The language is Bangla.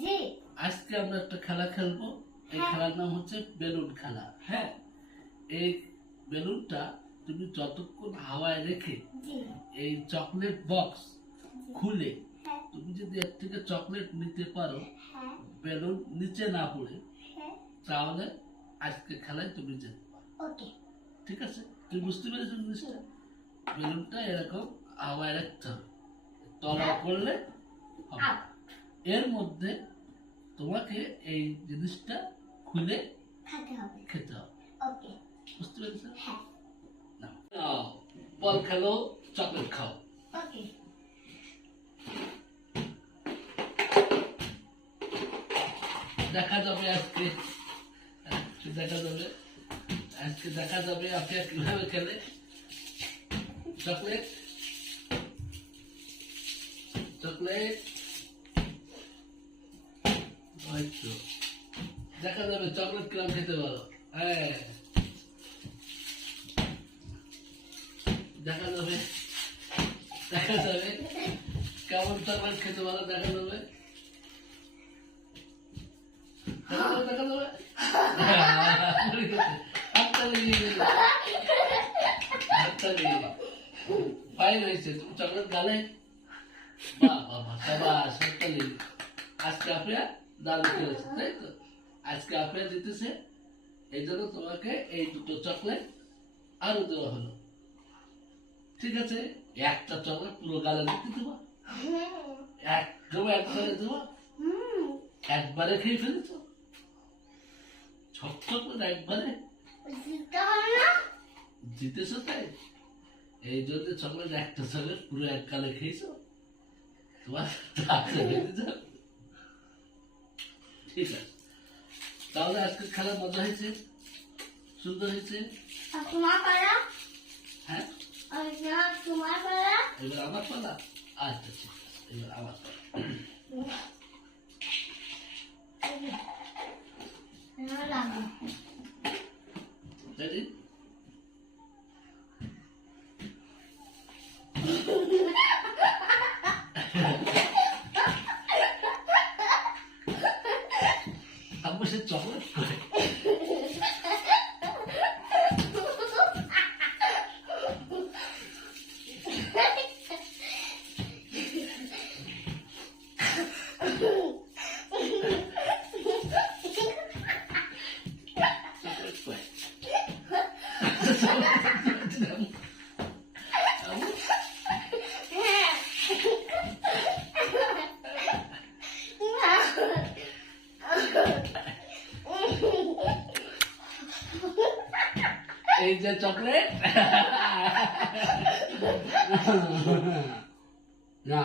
জি। আজকে আমরা একটা খেলা খেলবো। এই খেলার নাম হচ্ছে বেলুন খেলা। হ্যাঁ, এই বেলুনটা তুমি যতক্ষণ হাওয়ায় রেখে এই চকলেট বক্স খুলে তুমি যদি এর থেকে চকলেট নিতে পারো, বেলুন নিচে না পড়ে, তাহলে আজকে খেলায় তুমি যেতে পারো। ঠিক আছে? তুমি বুঝতে পেরেছো জিনিসটা? বেলুনটা এরকম হাওয়ায় রাখতে হবে, তলা করলে হবে। এর মধ্যে তোমাকে এই জিনিসটা খুলে খেতে হবে। বুঝতে পেরেছো? নাও, বল খেলো, চকলেট খাও। দেখা যাবে আজকে, দেখা যাবে আপনি কিভাবে খেলে চকলেট। দেখা যাবে চকলেট কিরম খেতে পারো। হ্যাঁ, দেখা যাবে কেমন চকলেট খেতে পারো। দেখা যাবে ফাইন হয়েছে। তুমি চকলেট গালে, আজকে আপনি দারুণ খেলেছে, তাই তো? আজকে আপনি জিতেছে, এই জন্য তোমাকে এই দুটো চকলেট আরো দেওয়া হলো। ঠিক আছে? একটা চকলেট পুরো গালে দিতে দেবো, একবারে দেবো। একবারে খেয়ে ফেলেছ সব চকলেট একবারে। জিতেছো তাই? এই জন্য চকলেট, একটা চকলেট পুরো এক গালে খেয়েছো, তোমার টাকা বেঁধে যাবে। ঠিক আছে, তাহলে আজকে খেলা মজা হয়েছে, সুন্দর হয়েছে। হ্যাঁ, এবার আমার পালা। আচ্ছা, ঠিক আছে, এবার আমার পালা। Ready? Kamu sih coklat. এই যে চকলেট, না